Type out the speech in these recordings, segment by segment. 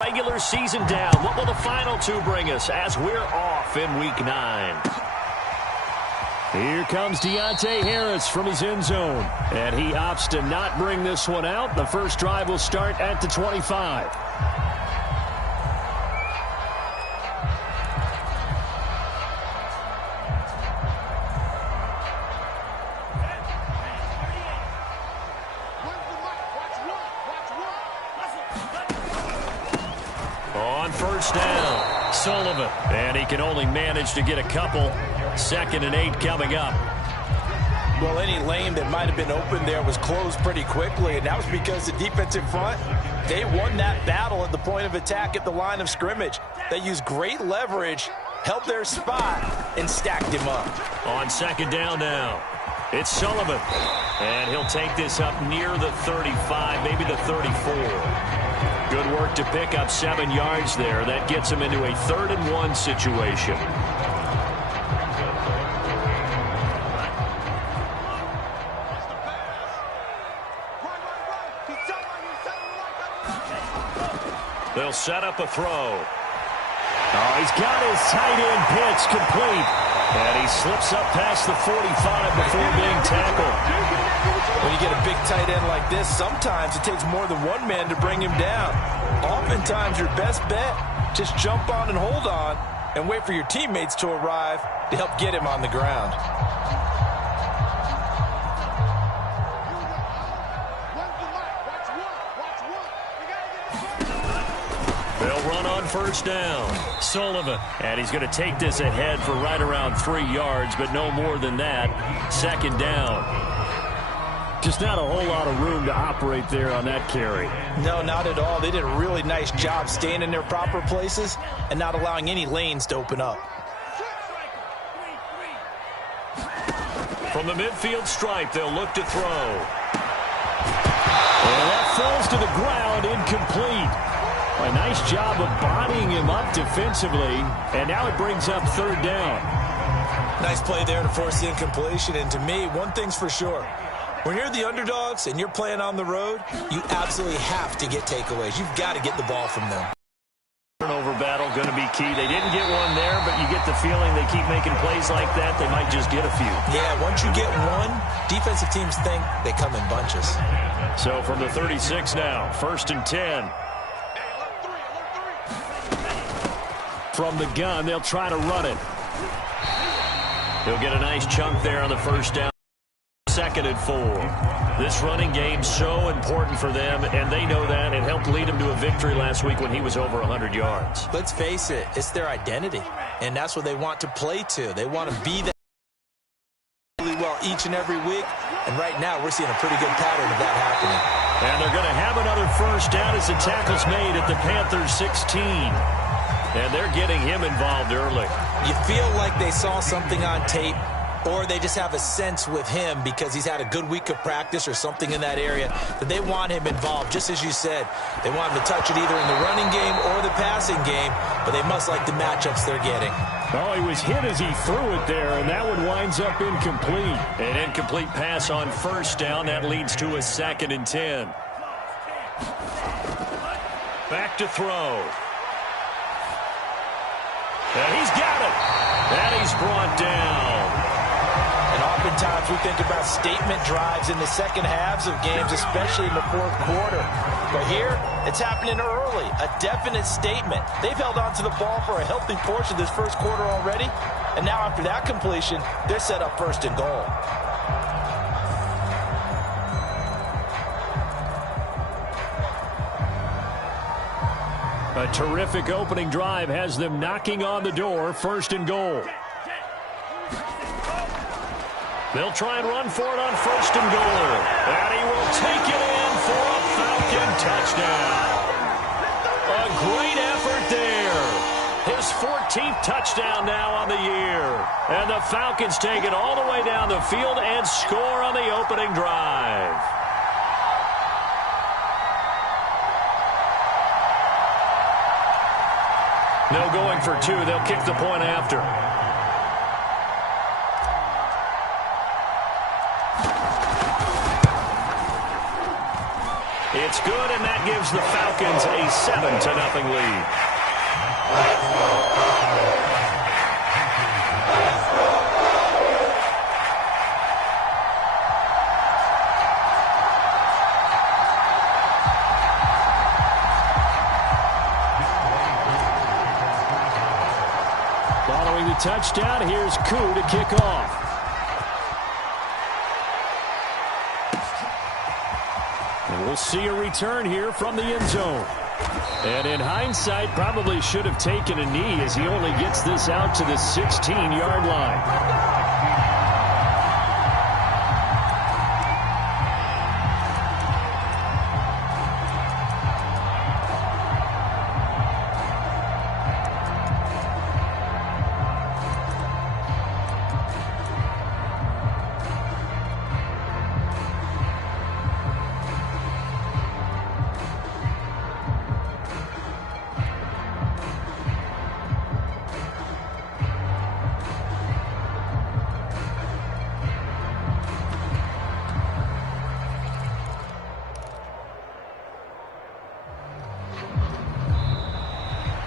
Regular season down. What will the final two bring us as we're off in Week 9? Here comes Deontay Harris from his end zone. And he opts to not bring this one out. The first drive will start at the 25. On first down, Sullivan. And he can only manage to get a couple. 2nd and 8 coming up. Well, any lane that might have been open there was closed pretty quickly, and that was because the defensive front, they won that battle at the point of attack at the line of scrimmage. They used great leverage, held their spot, and stacked him up. On 2nd down now, it's Sullivan. And he'll take this up near the 35, maybe the 34. Good work to pick up 7 yards there. That gets him into a 3rd and 1 situation. They'll set up a throw. Oh, he's got his tight end pitch complete. And he slips up past the 45 before being tackled. When you get a big tight end like this, sometimes it takes more than one man to bring him down. Oftentimes, your best bet, just jump on and hold on and wait for your teammates to arrive to help get him on the ground. They'll run on first down. Sullivan. And he's going to take this ahead for right around 3 yards, but no more than that. 2nd down. Just not a whole lot of room to operate there on that carry. No, not at all. They did a really nice job staying in their proper places and not allowing any lanes to open up. From the midfield stripe, they'll look to throw. And that falls to the ground, incomplete. A nice job of bodying him up defensively, and now it brings up 3rd down. Nice play there to force the incompletion, and to me, one thing's for sure. When you're the underdogs and you're playing on the road, you absolutely have to get takeaways. You've got to get the ball from them. Turnover battle going to be key. They didn't get one there, but you get the feeling they keep making plays like that, they might just get a few. Yeah, once you get one, defensive teams think they come in bunches. So from the 36 now, 1st and 10. From the gun, they'll try to run it. He'll get a nice chunk there on the first down. 2nd and 4. This running game so important for them, and they know that. It helped lead them to a victory last week when he was over 100 yards. Let's face it, it's their identity, and that's what they want to play to. They want to be that really well each and every week, and right now we're seeing a pretty good pattern of that happening. And they're going to have another first down as the tackle's made at the Panthers 16. And they're getting him involved early. You feel like they saw something on tape, or they just have a sense with him because he's had a good week of practice or something in that area that they want him involved. Just as you said, they want him to touch it either in the running game or the passing game, but they must like the matchups they're getting. Oh, he was hit as he threw it there, and that one winds up incomplete. An incomplete pass on first down. That leads to a 2nd and 10. Back to throw. And he's got it. And he's brought down. And oftentimes we think about statement drives in the second halves of games, especially in the 4th quarter. But here, it's happening early. A definite statement. They've held on to the ball for a healthy portion of this 1st quarter already. And now after that completion, they're set up 1st and goal. A terrific opening drive has them knocking on the door. 1st and goal. They'll try and run for it on 1st and goal. And he will take it in for a Falcon touchdown. A great effort there. His 14th touchdown now on the year. And the Falcons take it all the way down the field and score on the opening drive. No going for 2. They'll kick the point after. It's good, and that gives the Falcons a 7-0 lead. Following the touchdown, here's Koo to kick off. And we'll see a return here from the end zone. And in hindsight, probably should have taken a knee as he only gets this out to the 16-yard line.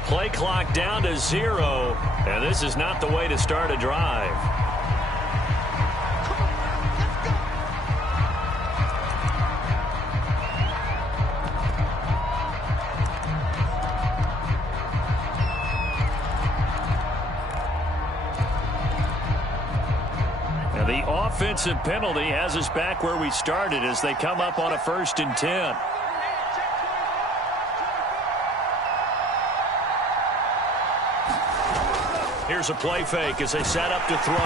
Play clock down to 0, and this is not the way to start a drive. And the offensive penalty has us back where we started as they come up on a 1st and 10. Here's a play fake as they set up to throw. A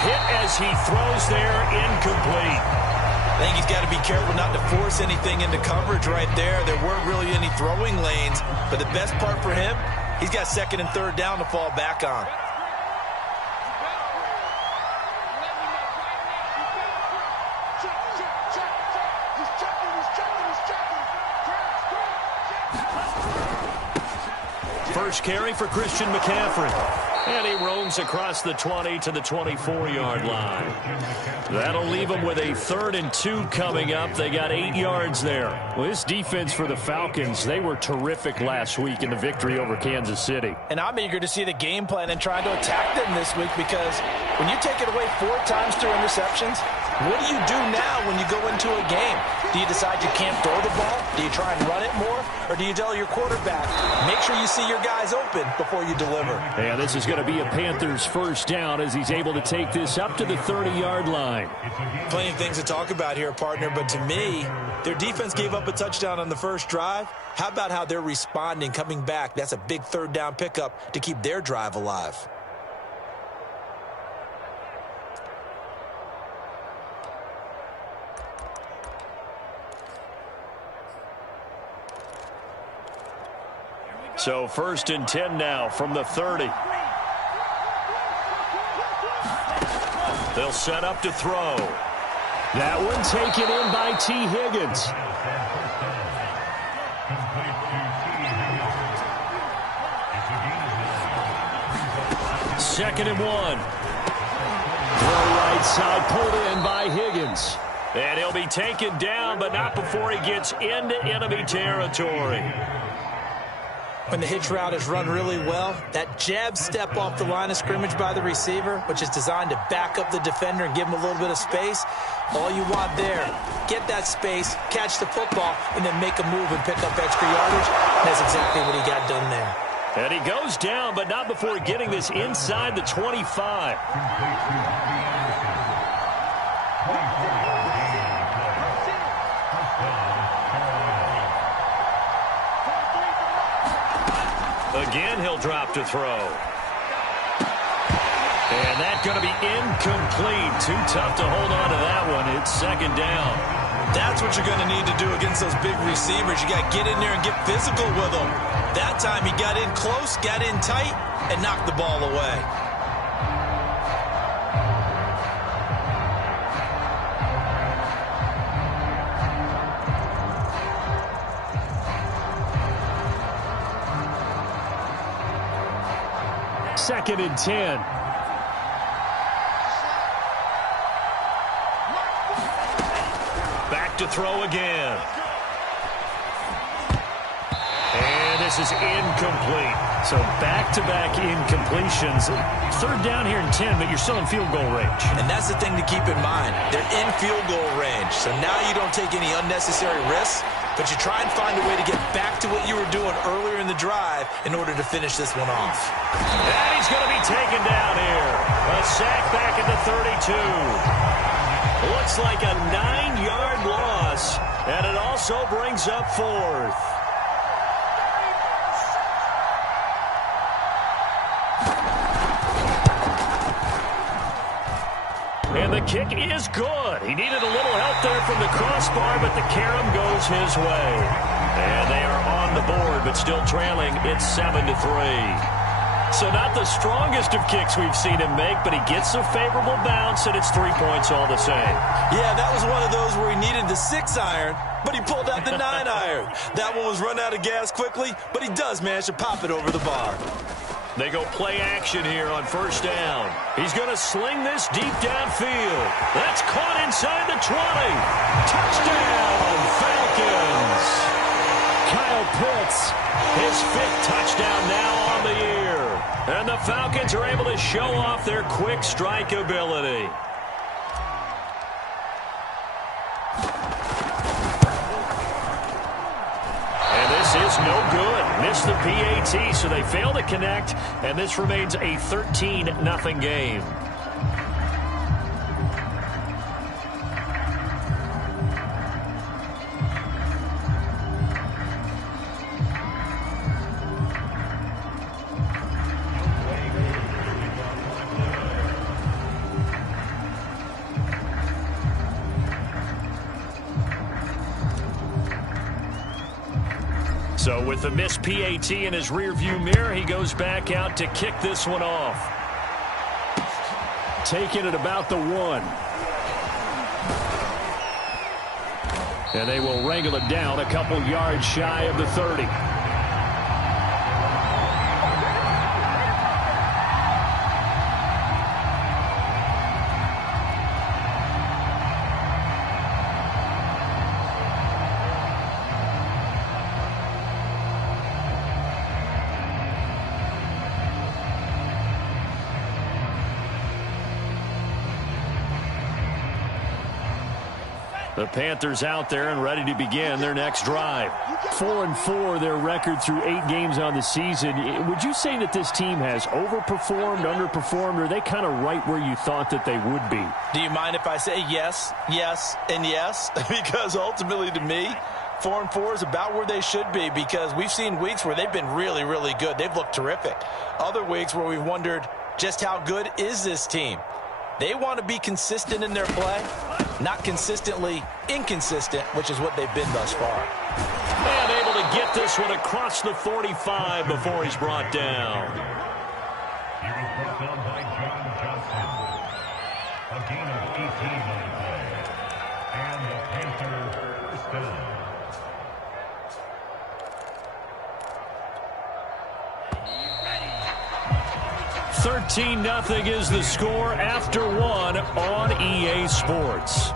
hit as he throws there, incomplete. I think he's got to be careful not to force anything into coverage right there. There weren't really any throwing lanes, but the best part for him, he's got 2nd and 3rd down to fall back on. First carry for Christian McCaffrey. And he roams across the 20 to the 24-yard line. That'll leave him with a 3rd and 2 coming up. They got 8 yards there. Well, this defense for the Falcons, they were terrific last week in the victory over Kansas City. And I'm eager to see the game plan and try to attack them this week because when you take it away 4 times through interceptions, what do you do now when you go into a game? Do you decide you can't throw the ball? Do you try and run it more? Or do you tell your quarterback, make sure you see your guys open before you deliver? Yeah, this is going to be a Panthers 1st down as he's able to take this up to the 30-yard line. Plenty of things to talk about here, partner, but to me, their defense gave up a touchdown on the first drive. How about how they're responding, coming back? That's a big 3rd down pickup to keep their drive alive. So 1st and 10 now from the 30. They'll set up to throw. That one taken in by T. Higgins. Second and 1. Throw right side, pulled in by Higgins. And he'll be taken down, but not before he gets into enemy territory. When the hitch route is run really well, that jab step off the line of scrimmage by the receiver, which is designed to back up the defender and give him a little bit of space, all you want there, get that space, catch the football, and then make a move and pick up extra yardage. That's exactly what he got done there. And he goes down, but not before getting this inside the 25. Again, he'll drop to throw. And that's going to be incomplete. Too tough to hold on to that one. It's 2nd down. That's what you're going to need to do against those big receivers. You got to get in there and get physical with them. That time he got in close, got in tight, and knocked the ball away. Second and 10. Back to throw again. this is incomplete. So back-to-back incompletions. Third down here in 10, but you're still in field goal range. And that's the thing to keep in mind. They're in field goal range. So now you don't take any unnecessary risks, but you try and find a way to get back to what you were doing earlier in the drive in order to finish this one off. And he's going to be taken down here. A sack back at the 32. Looks like a 9-yard loss, and it also brings up fourth. And the kick is good. He needed a little help there from the crossbar, but the carom goes his way. And they are on the board, but still trailing. It's 7-3. So not the strongest of kicks we've seen him make, but he gets a favorable bounce, and it's 3 points all the same. Yeah, that was one of those where he needed the 6-iron, but he pulled out the 9-iron. That one was run out of gas quickly, but he does manage to pop it over the bar. They go play action here on first down. He's going to sling this deep downfield. That's caught inside the 20. Touchdown, Falcons. Kyle Pitts, his 5th touchdown now on the year. And the Falcons are able to show off their quick strike ability. Is no good. Missed the PAT, so they fail to connect, and this remains a 13-0 game. So with the missed PAT in his rearview mirror, he goes back out to kick this one off. Taking it about the 1. And they will wrangle it down a couple yards shy of the 30. The Panthers out there and ready to begin their next drive. 4-4, their record through 8 games on the season. Would you say that this team has overperformed, underperformed, or are they kind of right where you thought that they would be? Do you mind if I say yes, yes, and yes? Because ultimately to me, 4-4 is about where they should be, because we've seen weeks where they've been really, really good. They've looked terrific. Other weeks where we've wondered just how good is this team. They want to be consistent in their play, not consistently inconsistent, which is what they've been thus far. And able to get this one across the 45 before he's brought down. He was brought down by John Johnson. A gain of 18 on the play. And the Panthers first down. 13-0 is the score after 1 on EA Sports.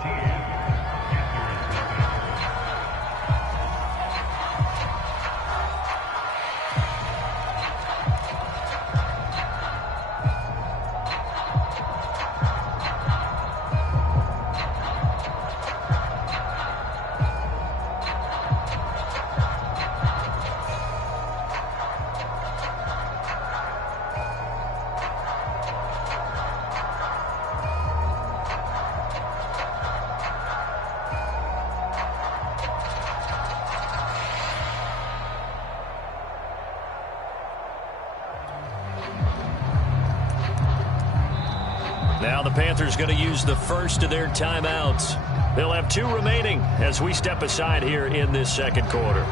Now the Panthers going to use the first of their timeouts. They'll have 2 remaining as we step aside here in this second quarter.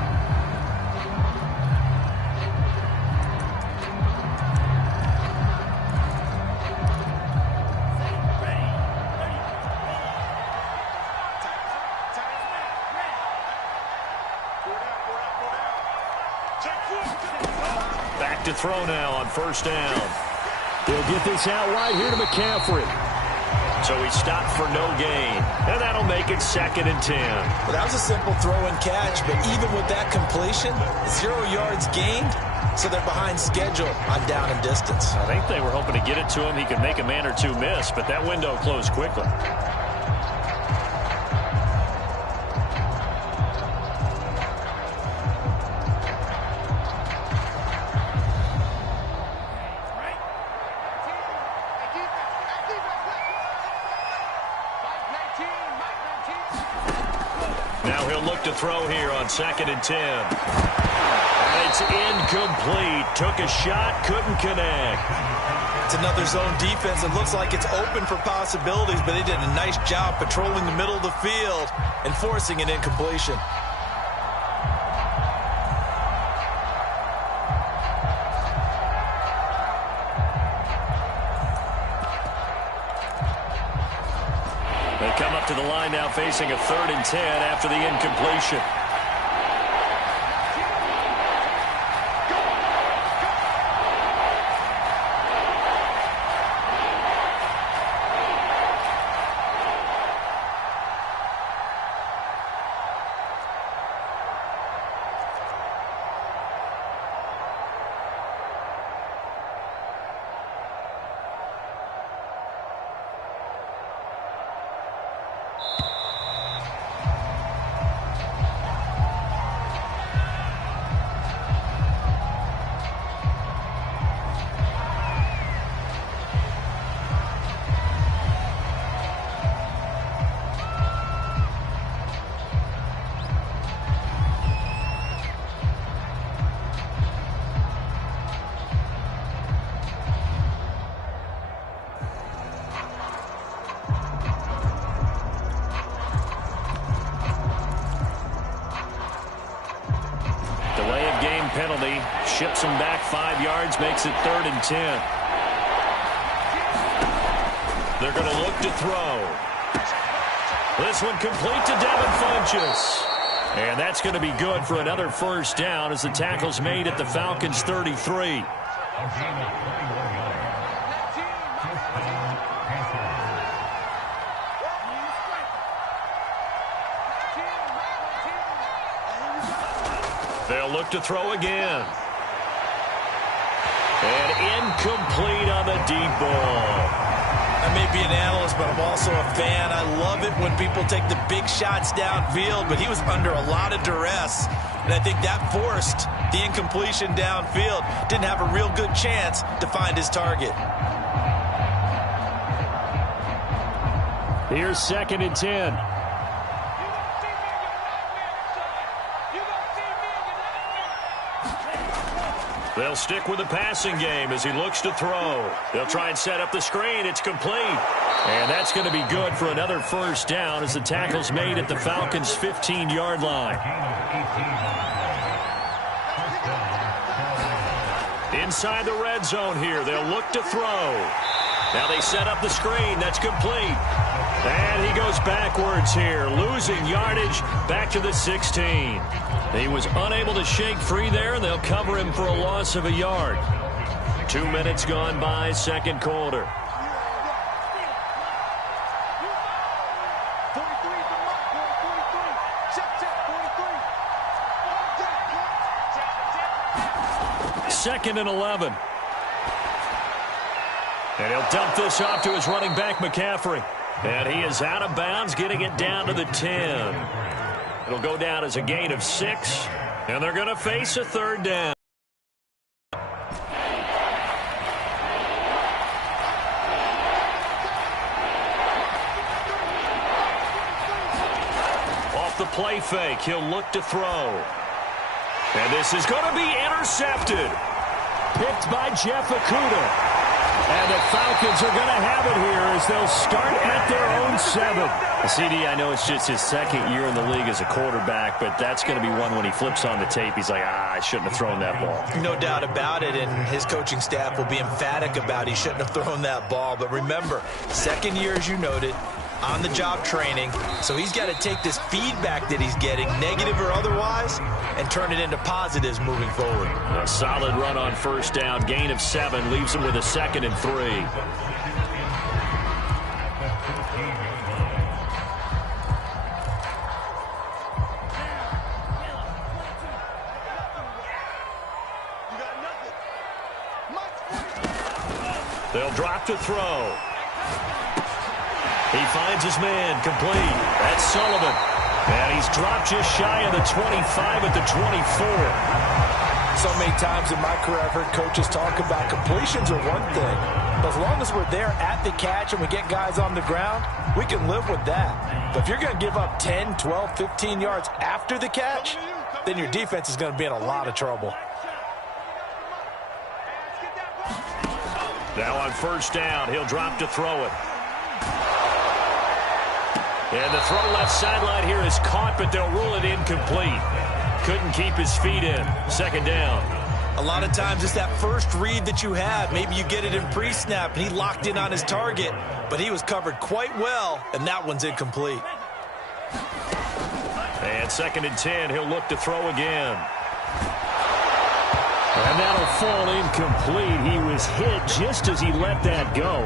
Back to throw now on first down. They'll get this out wide here to McCaffrey. So he stopped for no gain. And that'll make it 2nd and 10. Well, that was a simple throw and catch, but even with that completion, 0 yards gained, so they're behind schedule on down and distance. I think they were hoping to get it to him. He could make a man or two miss, but that window closed quickly. Now he'll look to throw here on 2nd and 10. And it's incomplete. Took a shot, couldn't connect. It's another zone defense. It looks like it's open for possibilities, but they did a nice job patrolling the middle of the field and forcing an incompletion. They come up to the line now facing a 3rd and 10 after the incompletion. Penalty ships him back 5 yards, makes it 3rd and 10. They're going to look to throw. This one complete to Devin Funchess. And that's going to be good for another 1st down as the tackle's made at the Falcons' 33. They'll look to throw again. And incomplete on the deep ball. I may be an analyst, but I'm also a fan. I love it when people take the big shots downfield, but he was under a lot of duress. And I think that forced the incompletion downfield. Didn't have a real good chance to find his target. Here's 2nd and 10. They'll stick with the passing game as he looks to throw. They'll try and set up the screen. It's complete. And that's going to be good for another 1st down as the tackle's made at the Falcons' 15-yard line. Inside the red zone here. They'll look to throw. Now they set up the screen. That's complete. And he goes backwards here, losing yardage back to the 16. He was unable to shake free there, and they'll cover him for a loss of a yard. 2 minutes gone by, 2nd quarter. Second and 11. And he'll dump this off to his running back, McCaffrey. And he is out of bounds, getting it down to the 10. It'll go down as a gain of 6, and they're going to face a 3rd down. Off the play fake, he'll look to throw. And this is going to be intercepted. Picked by Jeff Okudah. And the Falcons are going to have it here as they'll start at their own 7. CD, I know it's just his 2nd year in the league as a quarterback, but that's going to be one when he flips on the tape. He's like, I shouldn't have thrown that ball. No doubt about it, and his coaching staff will be emphatic about he shouldn't have thrown that ball. But remember, 2nd year, as you noted, on-the-job training. So he's got to take this feedback that he's getting, negative or otherwise, and turn it into positives moving forward. A solid run on 1st down. Gain of 7 leaves him with a 2nd and 3. They'll drop to throw. He finds his man, complete. That's Sullivan. And he's dropped just shy of the 25 at the 24. So many times in my career I've heard coaches talk about completions are one thing, but as long as we're there at the catch and we get guys on the ground, we can live with that. But if you're going to give up 10, 12, 15 yards after the catch, then your defense is going to be in a lot of trouble. Now on first down, he'll drop to throw it. And the throw left sideline here is caught, but they'll rule it incomplete. Couldn't keep his feet in. Second down. A lot of times it's that first read that you have. Maybe you get it in pre-snap, and he locked in on his target, but he was covered quite well, and that one's incomplete. And second and 10, he'll look to throw again. And that'll fall incomplete. He was hit just as he let that go.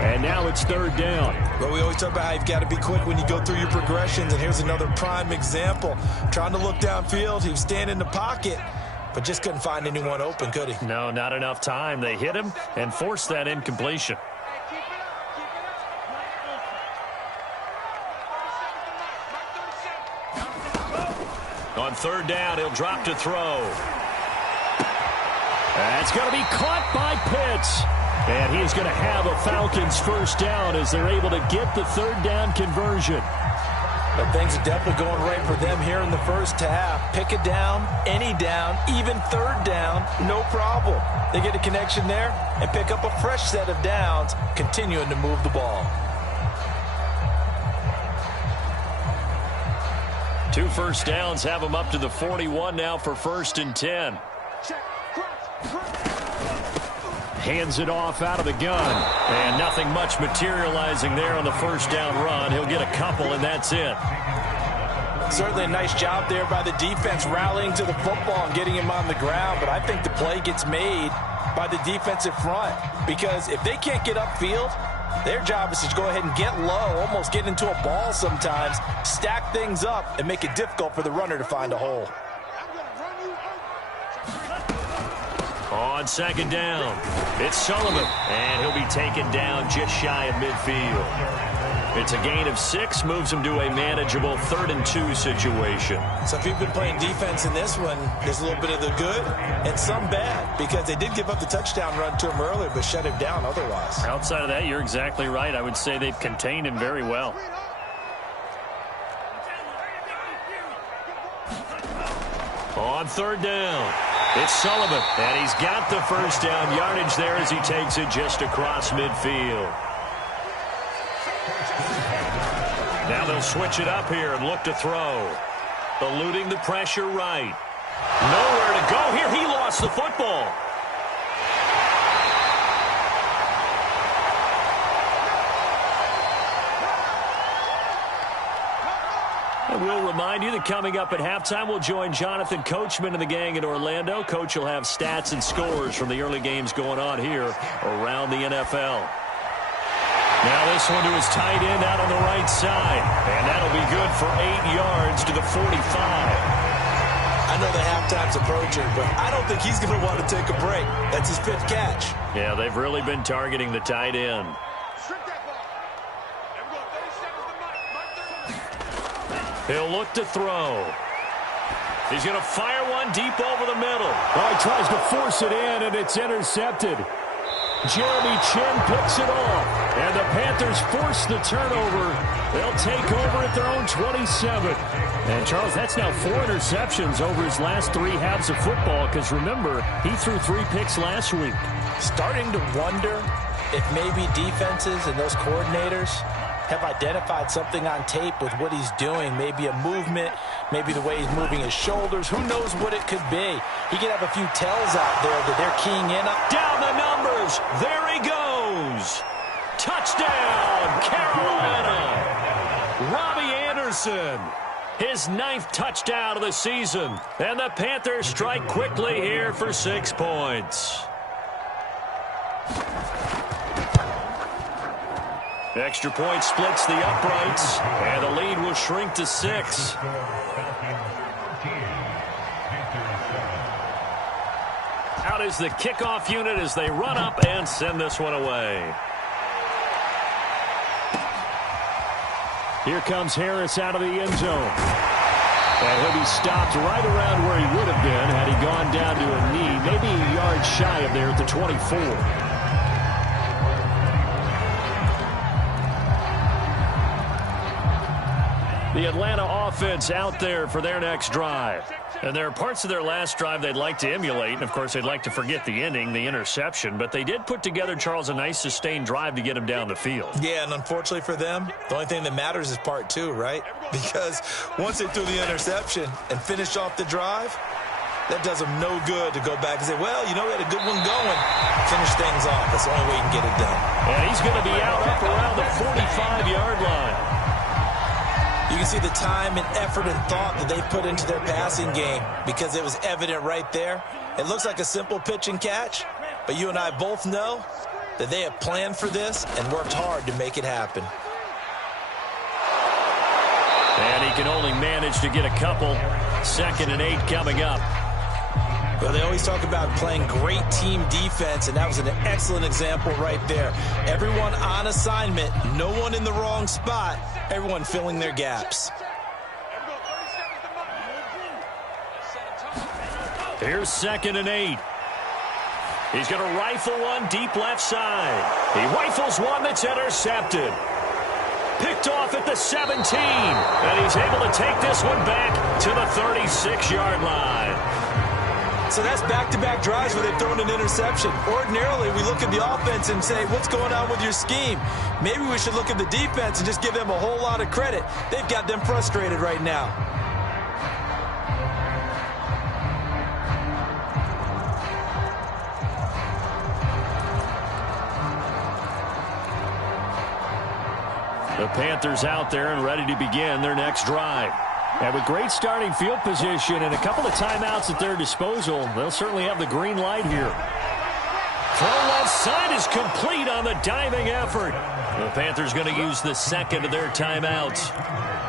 And now it's third down. But we always talk about how you've got to be quick when you go through your progressions, and here's another prime example. Trying to look downfield, he was standing in the pocket, but just couldn't find anyone open, could he? No, not enough time. They hit him and forced that incompletion. On third down, he'll drop to throw. That's going to be caught by Pitts. And he is going to have a Falcons first down as they're able to get the third down conversion. But things are definitely going right for them here in the first half. Pick a down, any down, even third down, no problem. They get a connection there and pick up a fresh set of downs, continuing to move the ball. 2 first downs have them up to the 41 now for first and 10. Hands it off out of the gun. And nothing much materializing there on the first down run. He'll get a couple, and that's it. Certainly a nice job there by the defense rallying to the football and getting him on the ground. But I think the play gets made by the defensive front. Because if they can't get upfield, their job is to go ahead and get low, almost get into a ball sometimes, stack things up, and make it difficult for the runner to find a hole. On second down, it's Sullivan, and he'll be taken down just shy of midfield. It's a gain of 6, moves him to a manageable 3rd and 2 situation. So if you've been playing defense in this one, there's a little bit of the good and some bad, because they did give up the touchdown run to him earlier, but shut him down otherwise. Outside of that, you're exactly right. I would say they've contained him very well. On third down, it's Sullivan, and he's got the first down yardage there as he takes it just across midfield. Now they'll switch it up here and look to throw. Eluding the pressure right. Nowhere to go here. He lost the football. And we'll remind you that coming up at halftime, we'll join Jonathan Coachman and the gang in Orlando. Coach will have stats and scores from the early games going on here around the NFL. Now this one to his tight end out on the right side. And that'll be good for 8 yards to the 45. I know the halftime's approaching, but I don't think he's going to want to take a break. That's his 5th catch. Yeah, they've really been targeting the tight end. He'll look to throw. He's going to fire one deep over the middle. Oh, he tries to force it in, and it's intercepted. Jeremy Chin picks it off, and the Panthers force the turnover. They'll take over at their own 27. And, Charles, that's now 4 interceptions over his last 3 halves of football, because, remember, he threw 3 picks last week. Starting to wonder if maybe defenses and those coordinators have identified something on tape with what he's doing. Maybe a movement, maybe the way he's moving his shoulders. Who knows what it could be? He could have a few tells out there that they're keying in on. Down the numbers. There he goes. Touchdown, Carolina. Robbie Anderson. His 9th touchdown of the season. And the Panthers strike quickly here for 6 points. Extra point splits the uprights, and the lead will shrink to 6. Out out is the kickoff unit as they run up and send this one away. Here comes Harris out of the end zone. And he'll be stopped right around where he would have been had he gone down to a knee, maybe a yard shy of there at the 24. The Atlanta offense out there for their next drive. And there are parts of their last drive they'd like to emulate. And, of course, they'd like to forget the ending, the interception. But they did put together, Charles, a nice sustained drive to get him down the field. Yeah, and unfortunately for them, the only thing that matters is part two, right? Because once they threw the interception and finished off the drive, that does them no good to go back and say, well, you know, we had a good one going. Finish things off. That's the only way you can get it done. And he's going to be out up around the 45-yard line. You can see the time and effort and thought that they put into their passing game because it was evident right there. It looks like a simple pitch and catch, but you and I both know that they have planned for this and worked hard to make it happen. And he can only manage to get a couple. 2nd and 8 coming up. Well, they always talk about playing great team defense, and that was an excellent example right there. Everyone on assignment, no one in the wrong spot, everyone filling their gaps. Here's 2nd and 8. He's going to rifle one deep left side. He rifles one that's intercepted. Picked off at the 17. And he's able to take this one back to the 36-yard line. So that's back-to-back drives where they've thrown an interception. Ordinarily, we look at the offense and say, what's going on with your scheme? Maybe we should look at the defense and just give them a whole lot of credit. They've got them frustrated right now. The Panthers out there and ready to begin their next drive. And with great starting field position and a couple of timeouts at their disposal, they'll certainly have the green light here. Throw left side is complete on the diving effort. The Panthers going to use the second of their timeouts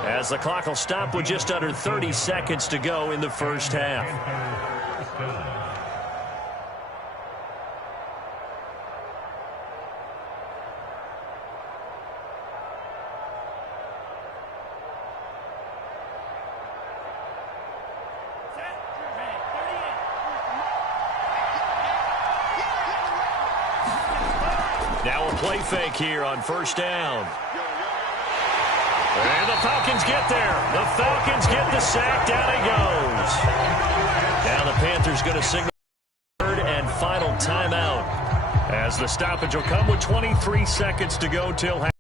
as the clock will stop with just under 30 seconds to go in the first half. Now a play fake here on first down. And the Falcons get there. The Falcons get the sack. Down he goes. Now the Panthers going to signal third and final timeout as the stoppage will come with 23 seconds to go till half.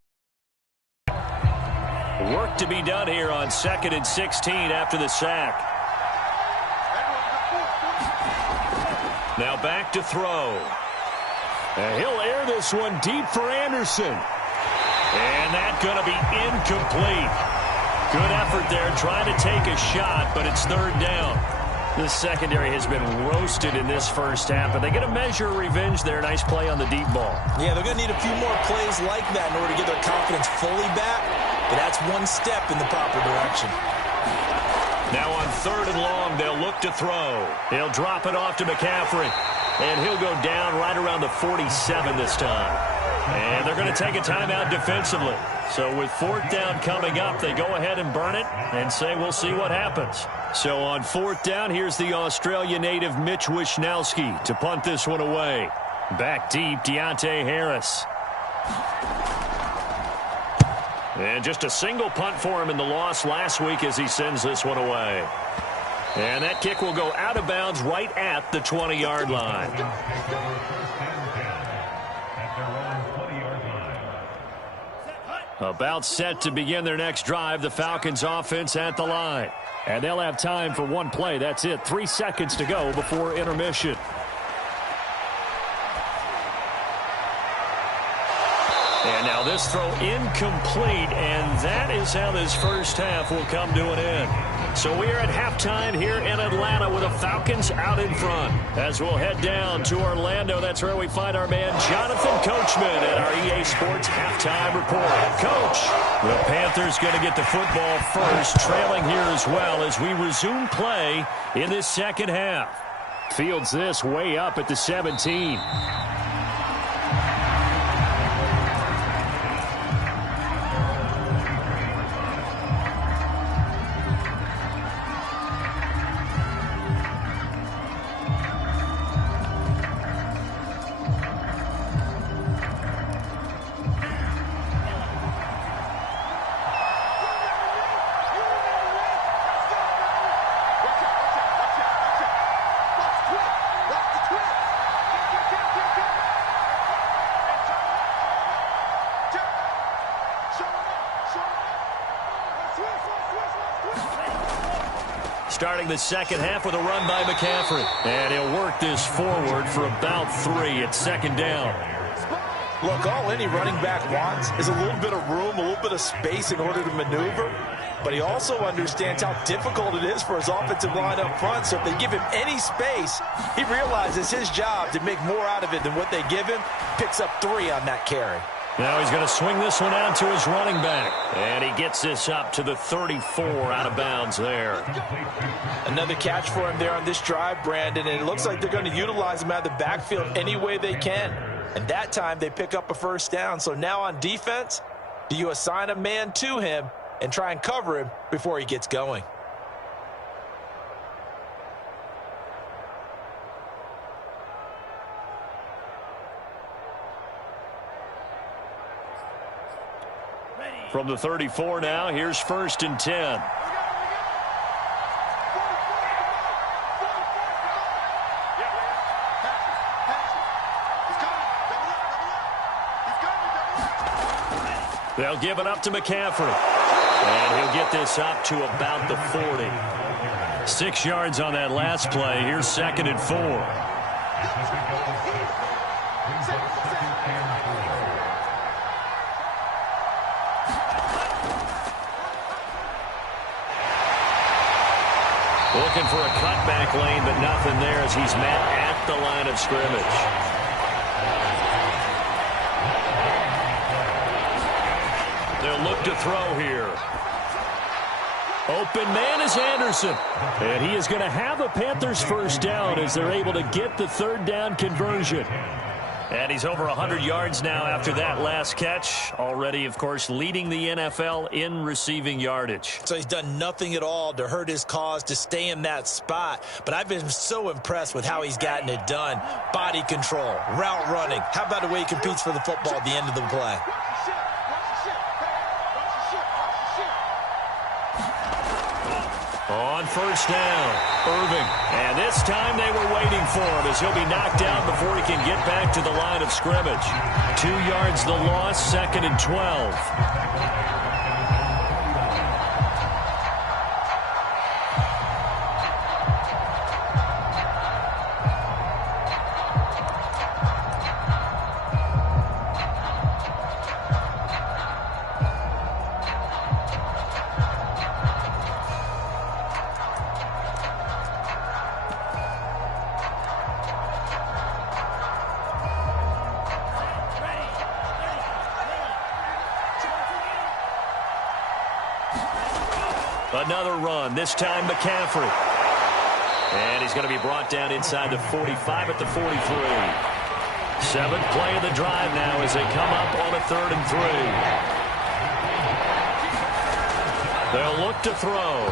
Work to be done here on 2nd and 16 after the sack. Now back to throw. And he'll air this one deep for Anderson. And that's going to be incomplete. Good effort there trying to take a shot, but it's third down. This secondary has been roasted in this first half, but they get a measure of revenge there. Nice play on the deep ball. Yeah, they're going to need a few more plays like that in order to get their confidence fully back, but that's one step in the proper direction. Now on 3rd and long, they'll look to throw. He'll drop it off to McCaffrey. And he'll go down right around the 47 this time. And they're going to take a timeout defensively. So with 4th down coming up, they go ahead and burn it and say we'll see what happens. So on 4th down, here's the Australia native Mitch Wishnowsky to punt this one away. Back deep, Deontay Harris. And just a single punt for him in the loss last week as he sends this one away. And that kick will go out of bounds right at the 20-yard line. About set to begin their next drive, the Falcons offense at the line. And they'll have time for one play. That's it. 3 seconds to go before intermission. And now this throw incomplete, and that is how this first half will come to an end. So we are at halftime here in Atlanta with the Falcons out in front. As we'll head down to Orlando, that's where we find our man Jonathan Coachman at our EA Sports Halftime Report. Coach, the Panthers going to get the football first, trailing here as well as we resume play in this second half. Fields this way up at the 17. Starting the second half with a run by McCaffrey. And he'll work this forward for about 3 at second down. Look, all any running back wants is a little bit of room, a little bit of space in order to maneuver. But he also understands how difficult it is for his offensive line up front. So if they give him any space, he realizes his job to make more out of it than what they give him. Picks up 3 on that carry. Now he's going to swing this one out to his running back. And he gets this up to the 34 out of bounds there. Another catch for him there on this drive, Brandon. And it looks like they're going to utilize him out of the backfield any way they can. And that time they pick up a first down. So now on defense, do you assign a man to him and try and cover him before he gets going? From the 34 now, here's 1st and 10. They'll give it up to McCaffrey. And he'll get this up to about the 40. 6 yards on that last play. Here's 2nd and 4. Looking for a cutback lane, but nothing there as he's met at the line of scrimmage. They'll look to throw here. Open man is Anderson. And he is going to have a Panthers first down as they're able to get the 3rd down conversion. And he's over 100 yards now after that last catch. Already, of course, leading the NFL in receiving yardage. So he's done nothing at all to hurt his cause to stay in that spot. But I've been so impressed with how he's gotten it done. Body control, route running. How about the way he competes for the football at the end of the play? On first down, Irving. And this time they were waiting for him as he'll be knocked out before he can get back to the line of scrimmage. 2 yards the loss, 2nd and 12. Another run, this time McCaffrey. And he's going to be brought down inside the 45 at the 43. 7th play of the drive now as they come up on a 3rd and 3. They'll look to throw.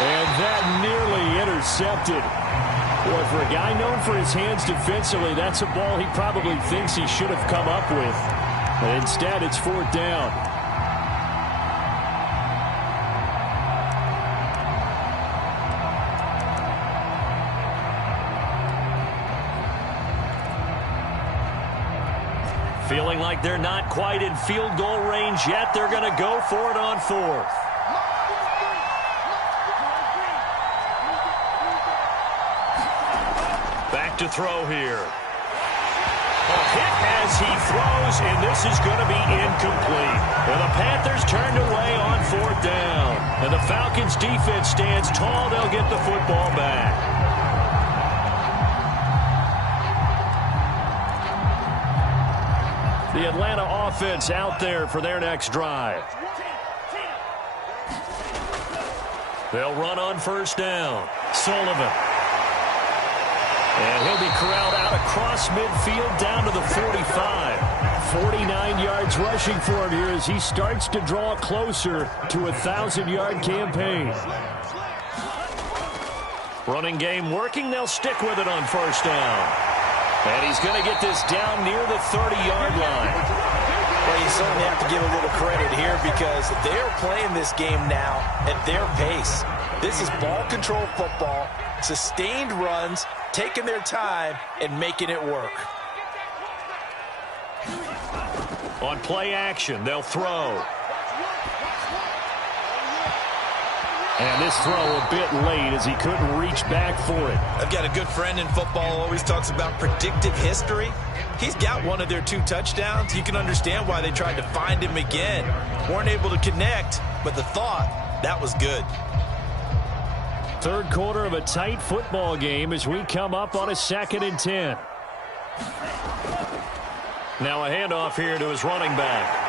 And that nearly intercepted. Boy, for a guy known for his hands defensively, that's a ball he probably thinks he should have come up with. But instead, it's 4th down. Feeling like they're not quite in field goal range yet. They're going to go for it on 4th. Back to throw here. A hit as he throws, and this is going to be incomplete. And the Panthers turned away on 4th down. And the Falcons defense stands tall. They'll get the football back. The Atlanta offense out there for their next drive. They'll run on first down. Sullivan. And he'll be corralled out across midfield down to the 45. 49 yards rushing for him here as he starts to draw closer to a 1,000-yard campaign. Running game working. They'll stick with it on first down. And he's going to get this down near the 30-yard line. Well, you certainly have to give a little credit here because they're playing this game now at their pace. This is ball control football, sustained runs, taking their time and making it work. On play action, they'll throw. And this throw a bit late as he couldn't reach back for it. I've got a good friend in football, always talks about predictive history. He's got one of their 2 touchdowns. You can understand why they tried to find him again. Weren't able to connect, but the thought, that was good. Third quarter of a tight football game as we come up on a 2nd and 10. Now a handoff here to his running back.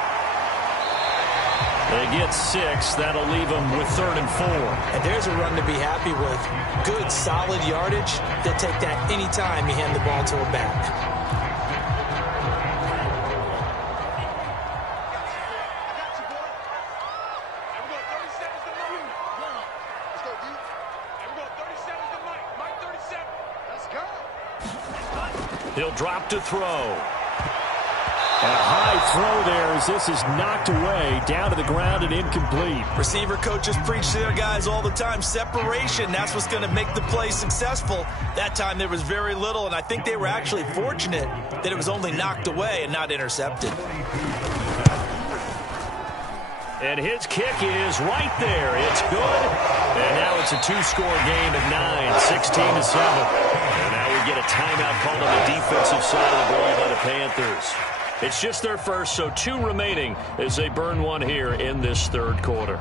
They get 6. That'll leave them with 3rd and 4. And there's a run to be happy with. Good, solid yardage. They'll take that anytime you hand the ball to a back. He'll drop to throw. And a high throw there as this is knocked away, down to the ground and incomplete. Receiver coaches preach to their guys all the time. Separation, that's what's going to make the play successful. That time there was very little, and I think they were actually fortunate that it was only knocked away and not intercepted. And his kick is right there. It's good. And now it's a 2-score game at 9, 16-7. And now we get a timeout called on the defensive side of the ball by the Panthers. It's just their first, so 2 remaining as they burn one here in this third quarter.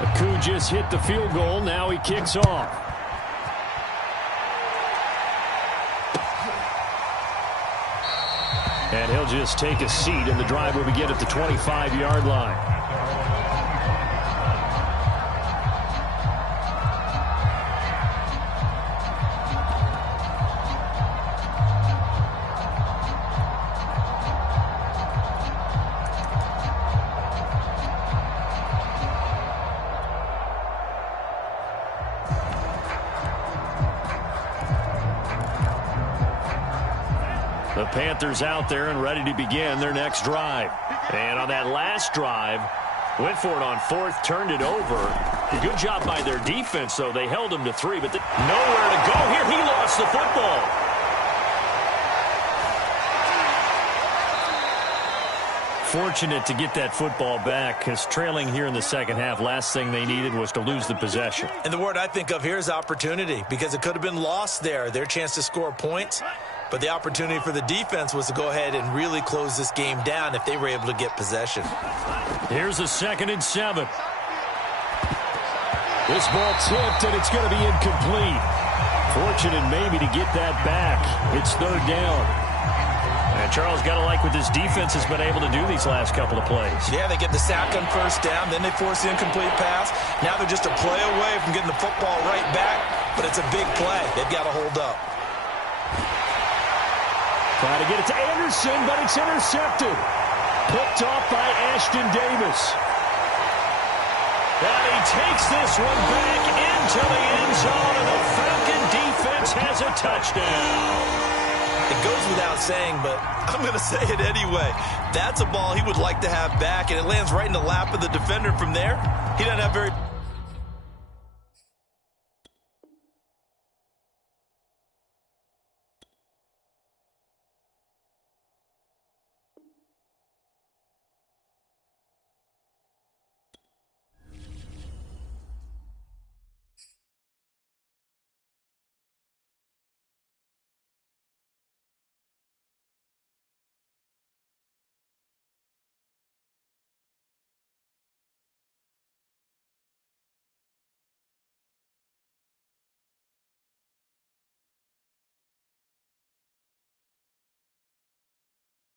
Akou just hit the field goal. Now he kicks off. And he'll just take a seat, and the drive will begin at the 25-yard line. The Panthers out there and ready to begin their next drive. And on that last drive, went for it on 4th, turned it over. Good job by their defense, though. They held him to 3, but nowhere to go here. He lost the football. Fortunate to get that football back, because trailing here in the second half, last thing they needed was to lose the possession. And the word I think of here is opportunity, because it could have been lost there. Their chance to score points. But the opportunity for the defense was to go ahead and really close this game down if they were able to get possession. Here's a 2nd and 7. This ball tipped, and it's going to be incomplete. Fortunate maybe to get that back. It's 3rd down. And Charles got to like what this defense has been able to do these last couple of plays. Yeah, they get the sack on 1st down, then they force the incomplete pass. Now they're just a play away from getting the football right back, but it's a big play. They've got to hold up. Trying to get it to Anderson, but it's intercepted. Picked off by Ashton Davis. And he takes this one back into the end zone, and the Falcon defense has a touchdown. It goes without saying, but I'm going to say it anyway. That's a ball he would like to have back, and it lands right in the lap of the defender from there. He doesn't have very